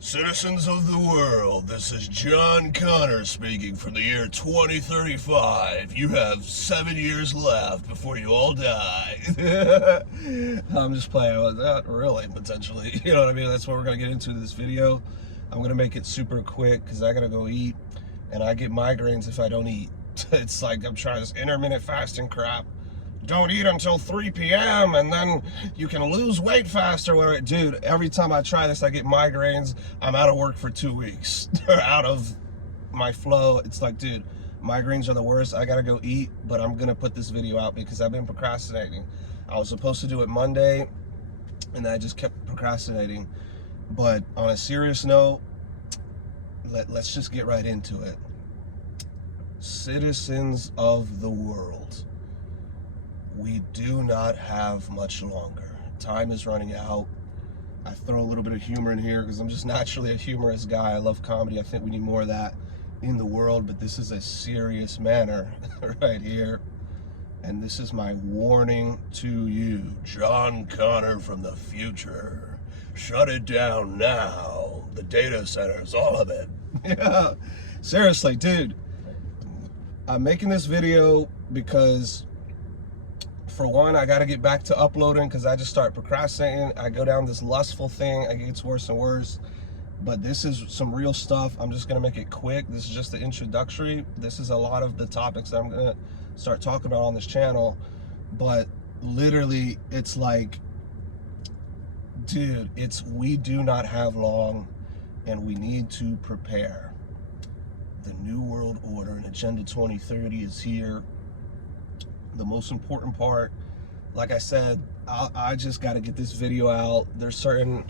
Citizens of the world, this is John Connor speaking from the year 2035. You have 7 years left before you all die. I'm just playing with that, really, potentially. You know what I mean? That's what we're going to get into this video. I'm going to make it super quick because I got to go eat, and I get migraines if I don't eat. It's like I'm trying this intermittent fasting crap. Don't eat until 3 p.m. and then you can lose weight faster. Where, dude, every time I try this, I get migraines. I'm out of work for 2 weeks. They're out of my flow. It's like, dude, migraines are the worst. I gotta go eat, but I'm gonna put this video out because I've been procrastinating. I was supposed to do it Monday, and I just kept procrastinating. But on a serious note, let's just get right into it. Citizens of the world, we do not have much longer. Time is running out. I throw a little bit of humor in here because I'm just naturally a humorous guy. I love comedy. I think we need more of that in the world, but this is a serious matter right here. And this is my warning to you, John Connor from the future. Shut it down now. The data centers, all of it. Yeah, seriously, dude. I'm making this video because, for one, I got to get back to uploading because I just start procrastinating. I go down this lustful thing. It gets worse and worse. But this is some real stuff. I'm just going to make it quick. This is just the introductory. This is a lot of the topics that I'm going to start talking about on this channel. But literally, it's like, dude, we do not have long, and we need to prepare. The New World Order and Agenda 2030 is here. The most important part, like I said, I just got to get this video out. There's certain,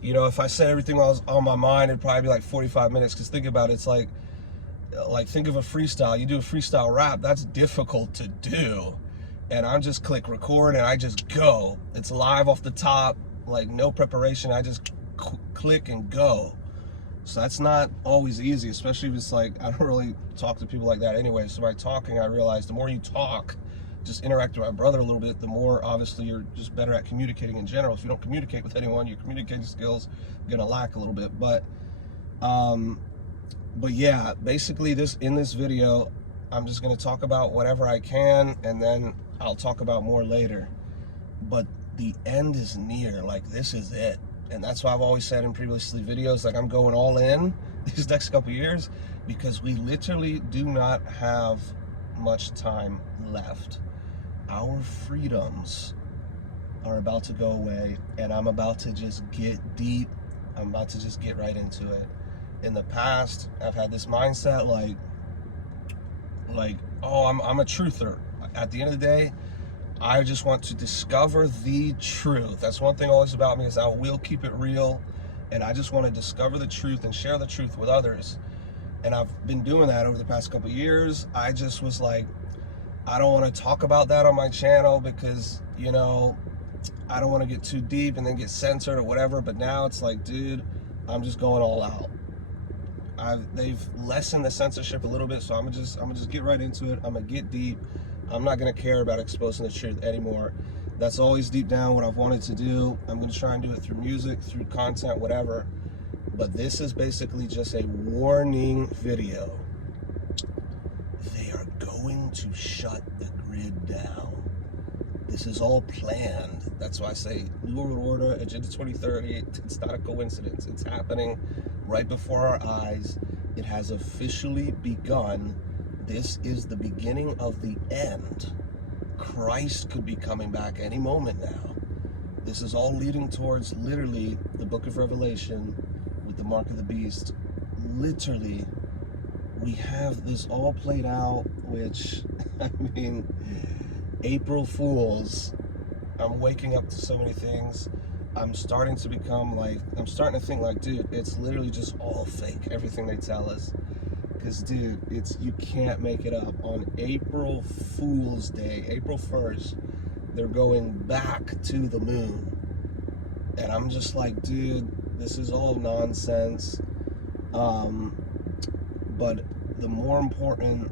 if I said everything was on my mind, it'd probably be like 45 minutes. Because think about it, it's like think of a freestyle. You do a freestyle rap, that's difficult to do. And I just click record and I just go. It's live off the top, like no preparation. I just click and go. So that's not always easy, especially if it's like, I don't really talk to people like that anyway. So by talking, I realized the more you talk, just interact with my brother a little bit, the more obviously you're just better at communicating in general. If you don't communicate with anyone, your communicating skills are gonna lack a little bit. But yeah, basically in this video, I'm just gonna talk about whatever I can, and then I'll talk about more later. But the end is near. Like, this is it. And that's why I've always said in previously videos, like, I'm going all in these next couple years because we literally do not have much time left. Our freedoms are about to go away, and I'm about to just get deep. I'm about to just get right into it. In the past, I've had this mindset like, oh, I'm a truther. At the end of the day, I just want to discover the truth. That's one thing always about me, is I will keep it real, and I just want to discover the truth and share the truth with others. And I've been doing that over the past couple of years. I just was like, I don't want to talk about that on my channel because, I don't want to get too deep and then get censored or whatever. But now it's like, dude, I'm just going all out. They've lessened the censorship a little bit, so I'm gonna just get right into it. I'm gonna get deep. I'm not gonna care about exposing the truth anymore. That's always deep down what I've wanted to do. I'm gonna try and do it through music, through content, whatever. But this is basically just a warning video. They are going to shut the grid down. This is all planned. That's why I say New World Order, Agenda 2030, it's not a coincidence. It's happening right before our eyes. It has officially begun. This is the beginning of the end. Christ could be coming back any moment now. This is all leading towards literally the book of Revelation with the mark of the beast. Literally, we have this all played out, which, I mean, April Fools. I'm waking up to so many things. I'm starting to think like, dude, it's literally just all fake, everything they tell us. Because, dude, you can't make it up. On April Fool's Day, April 1st, they're going back to the moon. And I'm just like, dude, this is all nonsense. But the more important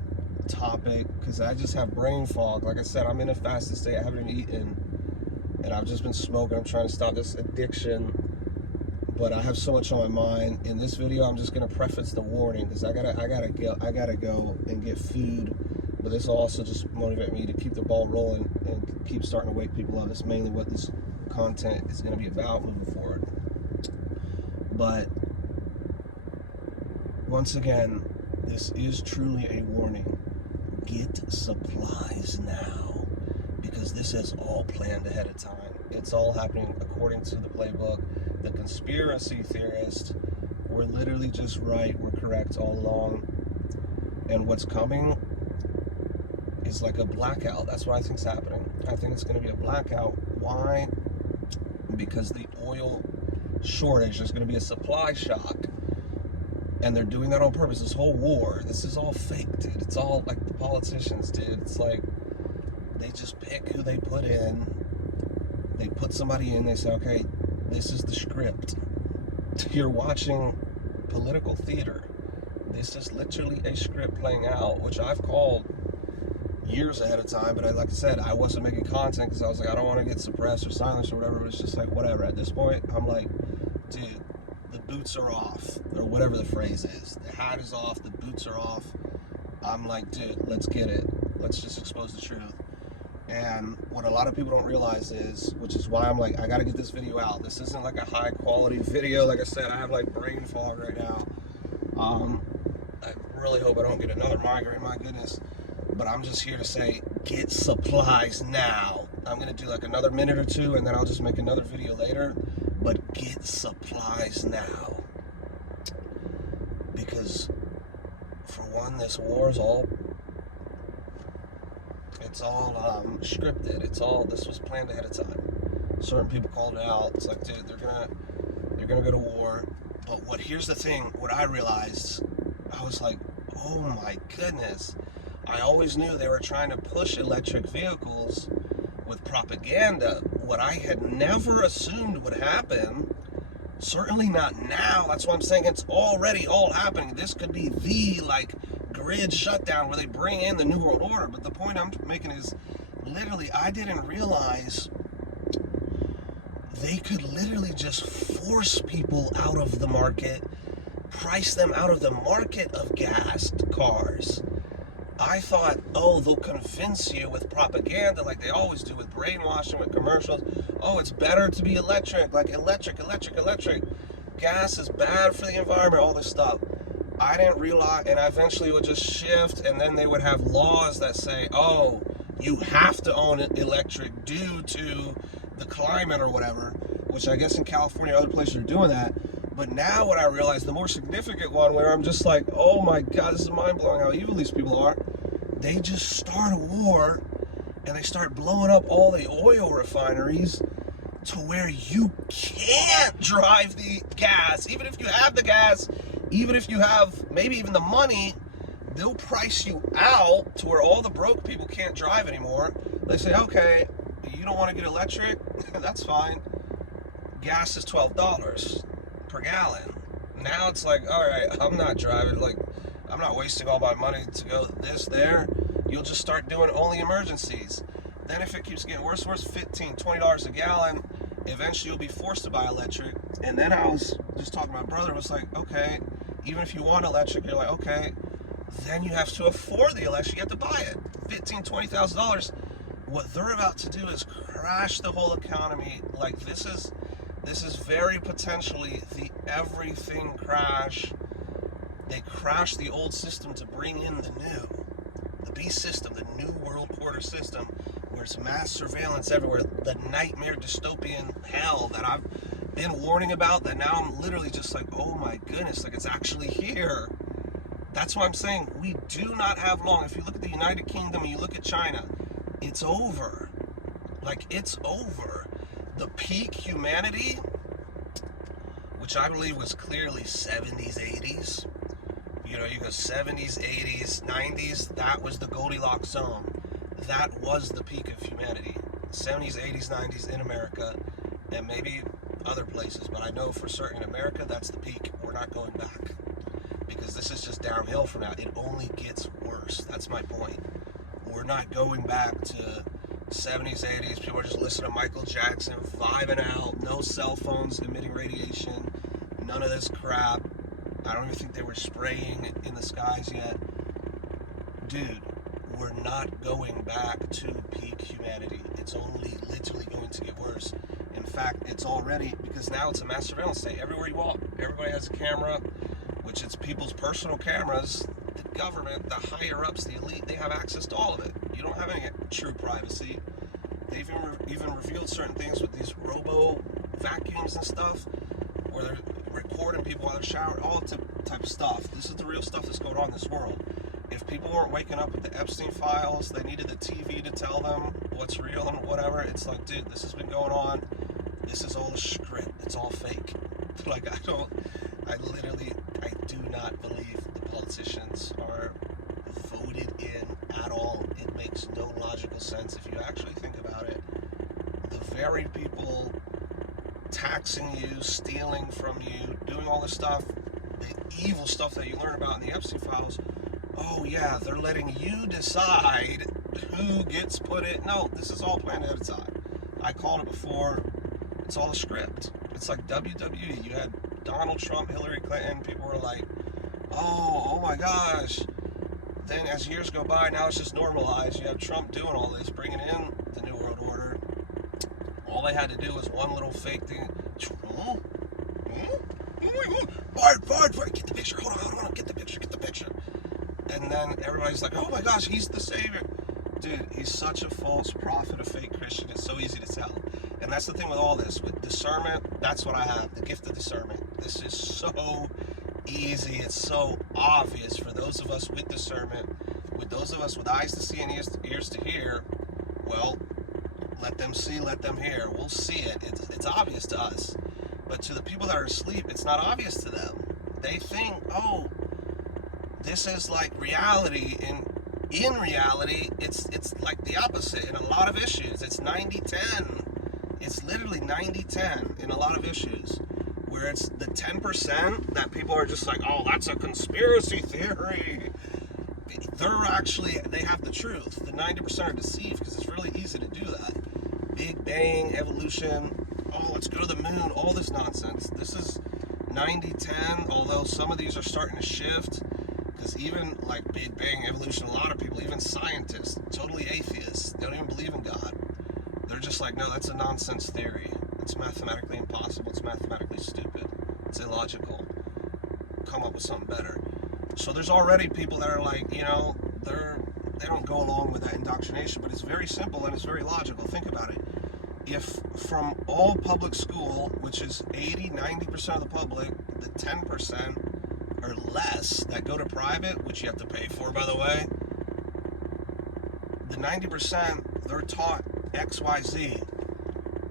topic, because I just have brain fog. Like I said, I'm in a fasted state. I haven't even eaten. And I've just been smoking. I'm trying to stop this addiction. but I have so much on my mind. In this video, I'm just gonna preface the warning because I gotta go and get food. But this will also just motivate me to keep the ball rolling and keep starting to wake people up. That's mainly what this content is gonna be about moving forward. But once again, this is truly a warning. Get supplies now, because this is all planned ahead of time. It's all happening according to the playbook. The conspiracy theorists were literally just right, we're correct all along. And what's coming is like a blackout. That's what I think is happening. I think it's going to be a blackout. Why? Because the oil shortage, there's going to be a supply shock. And they're doing that on purpose. This whole war, this is all fake, dude. It's all like the politicians did. It's like they just pick who they put in. They put somebody in, they say, okay, this is the script. You're watching political theater. This is literally a script playing out, which I've called years ahead of time, but like I said, I wasn't making content because I was like, I don't want to get suppressed or silenced or whatever, but it's just like, whatever. At this point, I'm like, dude, the boots are off, or whatever the phrase is. The hat is off, the boots are off. I'm like, dude, let's get it. Let's just expose the truth. And what a lot of people don't realize is, which is why I'm like, I gotta get this video out. This isn't like a high quality video. Like I said, I have like brain fog right now. I really hope I don't get another migraine, my goodness. But I'm just here to say, get supplies now. I'm gonna do like another minute or two and then I'll just make another video later. But get supplies now. Because for one, this war is all scripted. This was planned ahead of time. Certain people called it out. It's like, dude, they're gonna go to war. But here's the thing, what I realized, I was like, oh my goodness. I always knew they were trying to push electric vehicles with propaganda. What I had never assumed would happen, certainly not now. That's why I'm saying it's already all happening. This could be the grid shutdown where they bring in the New World Order. But the point I'm making is, literally, I didn't realize they could literally just force people out of the market, price them out of the market of gassed cars. I thought, oh, they'll convince you with propaganda like they always do with brainwashing, with commercials. Oh, it's better to be electric, like electric. Gas is bad for the environment, all this stuff. I didn't realize, and eventually it would just shift, and then they would have laws that say, oh, you have to own it electric due to the climate or whatever, which I guess in California and other places are doing that. But now what I realize, the more significant one, where I'm just like, oh my God, this is mind-blowing how evil these people are. They just start a war, and they start blowing up all the oil refineries to where you can't drive the gas. Even if you have the gas, even if you have maybe even the money, they'll price you out to where all the broke people can't drive anymore. They say, okay, you don't want to get electric? That's fine. Gas is $12 per gallon. Now it's like, all right, I'm not driving. Like, I'm not wasting all my money to go this, there. You'll just start doing only emergencies. Then if it keeps getting worse, $15, $20 a gallon, eventually you'll be forced to buy electric. And then I was just talking to my brother, was like, okay, even if you want electric, you're like, okay, then you have to afford the electric, you have to buy it. $15,000, $20,000. What they're about to do is crash the whole economy. Like, this is very potentially the everything crash. They crash the old system to bring in the new. The beast system, the new world order system, where it's mass surveillance everywhere. The nightmare dystopian hell that I've been warning about, that now I'm literally just like, oh my goodness, like it's actually here. That's why I'm saying we do not have long. If you look at the United Kingdom and you look at China, it's over. Like, it's over. The peak humanity, which I believe was clearly 70s, 80s. You know, you go 70s, 80s, 90s, that was the Goldilocks zone. That was the peak of humanity. 70s, 80s, 90s in America, and maybe other places, but I know for certain in America, that's the peak. We're not going back, because this is just downhill from now. It only gets worse. That's my point. We're not going back to 70s, 80s. People are just listening to Michael Jackson, vibing out, no cell phones emitting radiation. None of this crap. I don't even think they were spraying in the skies yet. Dude, we're not going back to peak humanity. It's only literally going to get worse. In fact, it's already, because now it's a mass surveillance state. Everywhere you walk, everybody has a camera, which it's people's personal cameras. The government, the higher ups, the elite, they have access to all of it. You don't have any true privacy. They've even revealed certain things with these robo vacuums and stuff, where they're recording people while they're showering, all type of stuff. This is the real stuff that's going on in this world. If people weren't waking up with the Epstein files, they needed the TV to tell them what's real and whatever. It's like, dude, this has been going on. This is all a script. It's all fake. Like, I do not believe the politicians are voted in at all. It makes no logical sense if you actually think about it. The very people taxing you, stealing from you, doing all this stuff, the evil stuff that you learn about in the Epstein files, oh yeah, they're letting you decide who gets put in. No, this is all planned ahead of time. I called it before. It's all a script. It's like WWE. You had Donald Trump, Hillary Clinton. People were like, oh my gosh. Then as years go by, now it's just normalized. You have Trump doing all this, bringing in the New World Order. All they had to do was one little fake thing. Bart, get the picture. Hold on, get the picture. And then everybody's like, oh my gosh, he's the savior. Dude, he's such a false prophet, a fake Christian. It's so easy to tell. And that's the thing with all this. With discernment, that's what I have, the gift of discernment. This is so easy. It's so obvious for those of us with discernment, with those of us with eyes to see and ears to hear. Well, let them see, let them hear. We'll see it. It's obvious to us. But to the people that are asleep, it's not obvious to them. They think, oh, this is like reality. In reality, it's like the opposite in a lot of issues. It's 90-10. It's literally 90-10 in a lot of issues. Where it's the 10% that people are just like, oh, that's a conspiracy theory. They have the truth. The 90% are deceived because it's really easy to do that. Big Bang, evolution, oh, let's go to the moon, all this nonsense. This is 90-10, although some of these are starting to shift. Because even like Big Bang, evolution, a lot of people, even scientists, totally atheists, they don't even believe in God. They're just like, no, that's a nonsense theory. It's mathematically impossible. It's mathematically stupid. It's illogical. Come up with something better. So there's already people that are like, they don't go along with that indoctrination, but it's very simple and it's very logical. Think about it. If from all public school, which is 80-90% of the public, the 10% or less that go to private, which you have to pay for, by the way, the 90%, they're taught XYZ.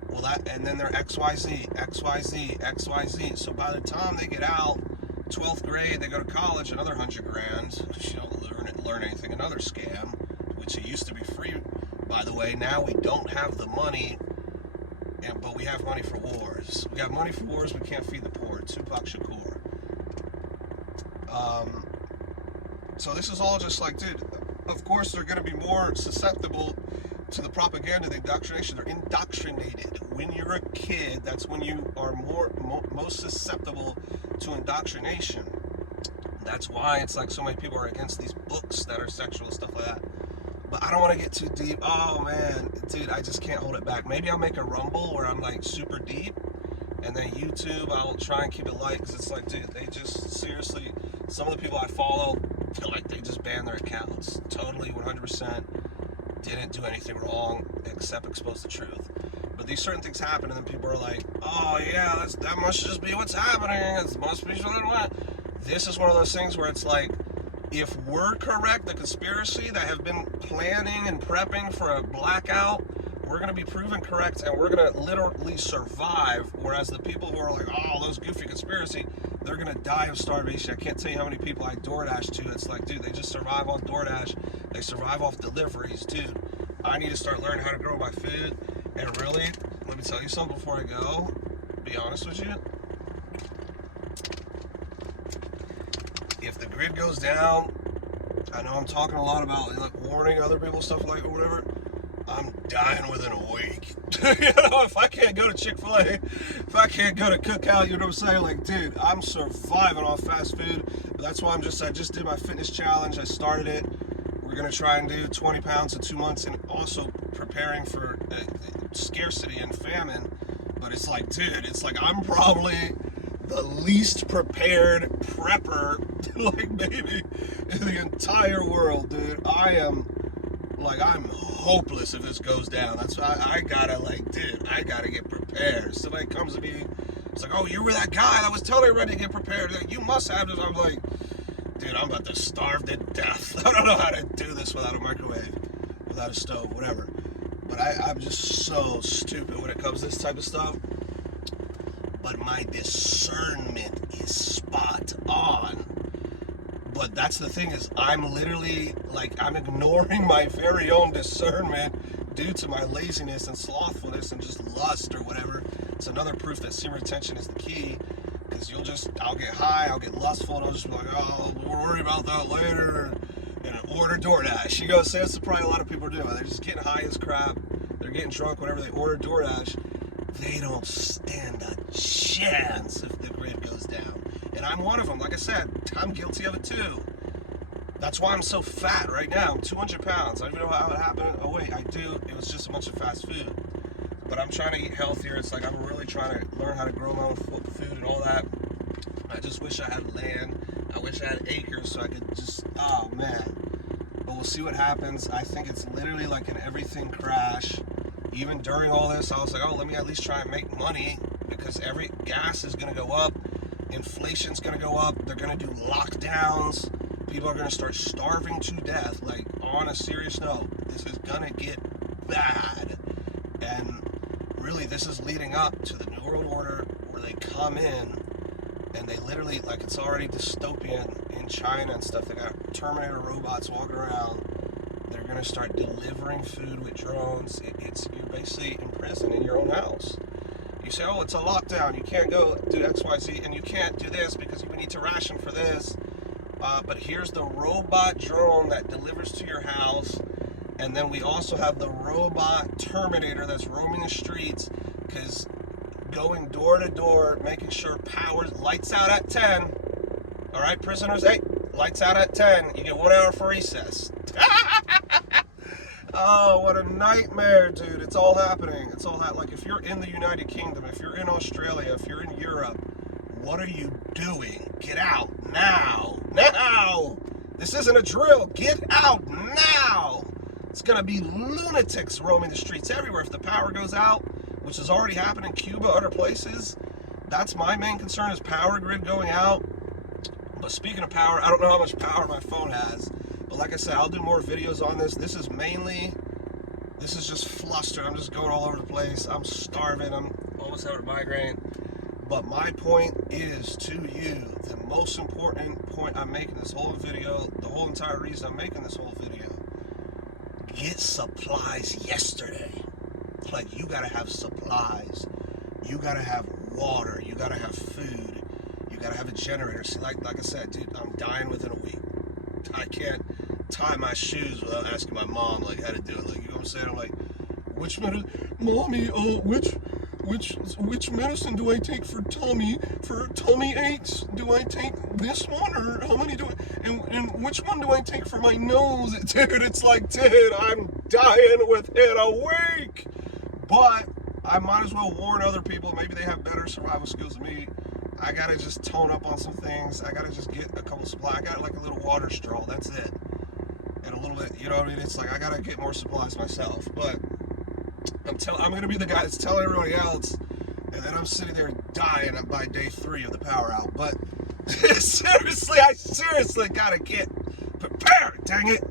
Well, and then they're XYZ. So by the time they get out, 12th grade, they go to college, another $100,000. You don't learn anything, another scam, which it used to be free, by the way. Now we don't have the money, but we have money for wars. We have money for wars, we can't feed the poor. Tupac Shakur. So this is all just like, dude, of course they're going to be more susceptible to the propaganda, the indoctrination. They're indoctrinated. When you're a kid, that's when you are most susceptible to indoctrination. That's why it's like so many people are against these books that are sexual and stuff like that. But I don't want to get too deep. Oh man, dude, I just can't hold it back. Maybe I'll make a Rumble where I'm like super deep, and then YouTube, I'll try and keep it light, because it's like, dude, they just seriously, some of the people I follow, they just banned their accounts. Totally, 100%. Didn't do anything wrong except expose the truth. But these certain things happen, and then people are like, oh yeah, that must just be what's happening. It must be what. This is one of those things where it's like, if we're correct, the conspiracy that have been planning and prepping for a blackout, we're going to be proven correct, and we're going to literally survive. Whereas the people who are like, oh, those goofy conspiracy, they're going to die of starvation. I can't tell you how many people I DoorDash to. It's like, dude, they just survive on DoorDash. They survive off deliveries. Dude, I need to start learning how to grow my food. And really, let me tell you something before I go. Be honest with you. If the grid goes down, I know I'm talking a lot about like warning other people, stuff like or whatever. I'm dying within a week. If I can't go to Chick-fil-A, if I can't go to Cookout, you know what I'm saying? Like, dude, I'm surviving off fast food. But that's why I just did my fitness challenge. I started it. We're gonna try and do 20 pounds in 2 months, and also preparing for scarcity and famine. But it's like, dude, it's like I'm probably the least prepared prepper, like, maybe in the entire world, dude. I'm hopeless if this goes down. That's why I gotta, like, dude, I gotta get prepared. Somebody comes to me, it's like, oh, you were that guy that was telling everybody to get prepared. Like, you must have this. I'm like, dude, I'm about to starve to death. I don't know how to do this without a microwave, without a stove, whatever. But I'm just so stupid when it comes to this type of stuff. But my discernment is spot on. But that's the thing, is I'm literally, like, I'm ignoring my very own discernment due to my laziness and slothfulness and just lust or whatever. It's another proof that semen retention is the key, because I'll get high, I'll get lustful, and I'll just be like, oh, we'll worry about that later, and order DoorDash. You know, so that's probably a lot of people do. They're just getting high as crap, they're getting drunk whenever they order DoorDash. They don't stand a chance if the grid goes down. And I'm one of them. Like I said, I'm guilty of it too. That's why I'm so fat right now. I'm 200 pounds. I don't even know how it happened. Oh wait, I do. It was just a bunch of fast food. But I'm trying to eat healthier. It's like I'm really trying to learn how to grow my own food and all that. I just wish I had land. I wish I had acres so I could just, oh man. But we'll see what happens. I think it's literally like an everything crash. Even during all this, I was like, oh, let me at least try and make money, because every gas is going to go up. Inflation's going to go up. They're going to do lockdowns. People are going to start starving to death. Like, on a serious note, this is going to get bad. And really, this is leading up to the New World Order, where they come in and they literally, like, it's already dystopian in China and stuff. They got Terminator robots walking around. They're going to start delivering food with drones. You're basically in prison in your own house. You say, oh, it's a lockdown, you can't go do X, Y, Z, and you can't do this because we need to ration for this. But here's the robot drone that delivers to your house. And then we also have the robot Terminator that's roaming the streets, because going door to door, making sure lights out at 10. All right, prisoners, hey, lights out at 10. You get 1 hour for recess. Oh, what a nightmare, dude. It's all happening. It's all like, if you're in the United Kingdom, if you're in Australia, if you're in Europe, what are you doing? Get out now. Now. This isn't a drill. Get out now. It's going to be lunatics roaming the streets everywhere if the power goes out, which has already happened in Cuba, other places. That's my main concern, is power grid going out. But speaking of power, I don't know how much power my phone has. But like I said, I'll do more videos on this. This is just flustered. I'm just going all over the place. I'm starving. I'm almost having a migraine. But my point is to you, the most important point I'm making this whole video, the whole entire reason I'm making this whole video, get supplies yesterday. Like, you gotta have supplies. You gotta have water. You gotta have food. You gotta have a generator. See, like I said, dude, I'm dying within a week. I can't tie my shoes without asking my mom, like, how to do it. Like, you know what I'm saying? I'm like, Mommy, which medicine do I take for tummy aches? Do I take this one, or how many do I, and which one do I take for my nose? Dude, it's like, dude, I'm dying within a week. But I might as well warn other people. Maybe they have better survival skills than me. I gotta just tone up on some things. I gotta just get a couple supplies. I got like a little water straw, that's it. And a little bit, you know what I mean? It's like, I gotta get more supplies myself. But I'm gonna be the guy that's telling everybody else, and then I'm sitting there dying by day 3 of the power out. But seriously, I seriously gotta get prepared, dang it.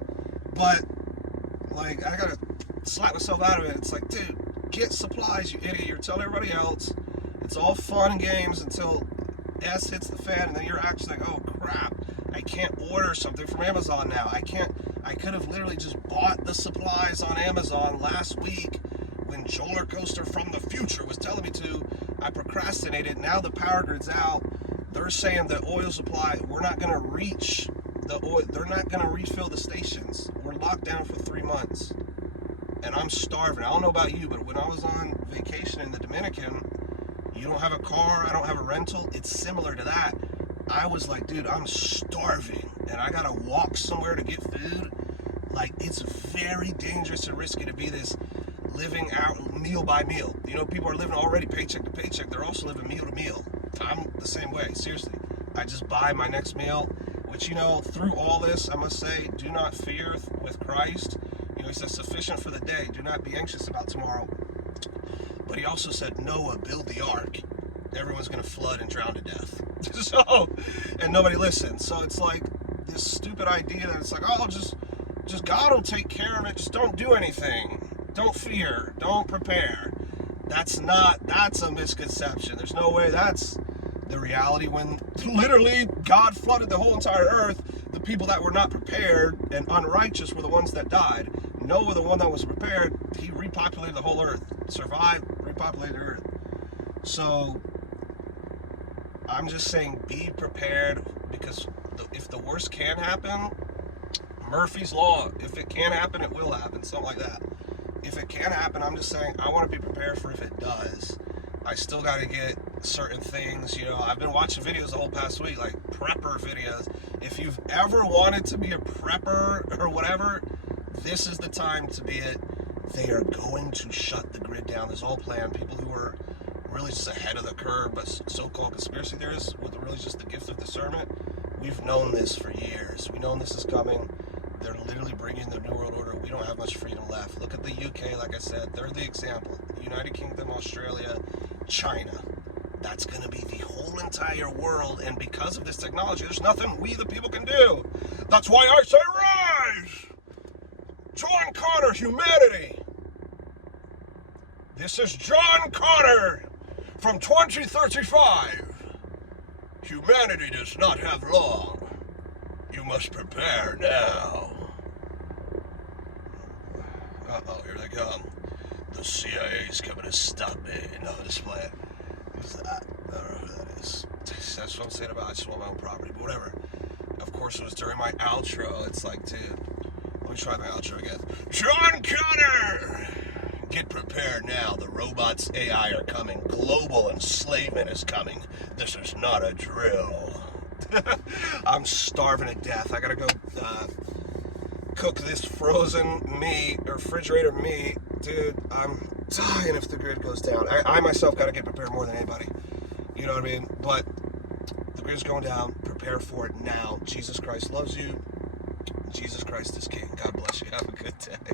But, like, I gotta slap myself out of it. It's like, dude, get supplies, you idiot. You're telling everybody else. It's all fun and games until S hits the fan, and then you're actually like, oh crap, I can't order something from Amazon now. I could have literally just bought the supplies on Amazon last week when Joler Coaster from the future was telling me to. I procrastinated. Now the power grid's out. They're saying the oil supply, we're not going to reach the oil. They're not going to refill the stations. We're locked down for 3 months. and I'm starving. I don't know about you, but when I was on vacation in the Dominican, you don't have a car, I don't have a rental. It's similar to that. I was like, dude, I'm starving, and I gotta walk somewhere to get food. Like, it's very dangerous and risky to be this living out meal by meal. You know, people are living already paycheck to paycheck. They're also living meal to meal. I'm the same way, seriously. I just buy my next meal, which, you know, through all this, I must say, do not fear with Christ. You know, he says, sufficient for the day. Do not be anxious about tomorrow. But he also said, Noah, build the ark. Everyone's going to flood and drown to death. So, and nobody listens. So it's like this stupid idea that it's like, oh, just God will take care of it. Just don't do anything. Don't fear. Don't prepare. That's a misconception. There's no way that's the reality when literally God flooded the whole entire earth. The people that were not prepared and unrighteous were the ones that died. Noah, the one that was prepared, he repopulated the whole earth. Survived, repopulated the earth. So I'm just saying, be prepared, because if the worst can happen, Murphy's Law, if it can happen, it will happen, something like that. If it can happen, I'm just saying, I want to be prepared for if it does. I still got to get certain things, you know. I've been watching videos the whole past week, like prepper videos. If you've ever wanted to be a prepper or whatever, this is the time to be it. They are going to shut the grid down. This all planned. People who were really just ahead of the curve, but so-called conspiracy theorists with really just the gift of discernment, we've known this for years. We've known this is coming. They're literally bringing the New World Order. We don't have much freedom left. Look at the UK, like I said. They're the example. The United Kingdom, Australia, China. That's going to be the whole entire world, and because of this technology, there's nothing we, the people, can do. That's why I say rise! John Connor, humanity! This is John Connor from 2035. Humanity does not have long. You must prepare now. Uh-oh, here they come. The CIA's coming to stop me. No, this plan. Who's that? I don't know who that is. That's what I'm saying about I just want my own property, but whatever. Of course, it was during my outro. It's like, dude, let me try my outro again. John Connor! Get prepared now. The robots, AI are coming. Global enslavement is coming. This is not a drill. I'm starving to death. I gotta go cook this frozen meat or refrigerator meat. Dude, I'm dying if the grid goes down. I myself gotta get prepared more than anybody. You know what I mean? But the grid's going down. Prepare for it now. Jesus Christ loves you. Jesus Christ is King. God bless you. Have a good day.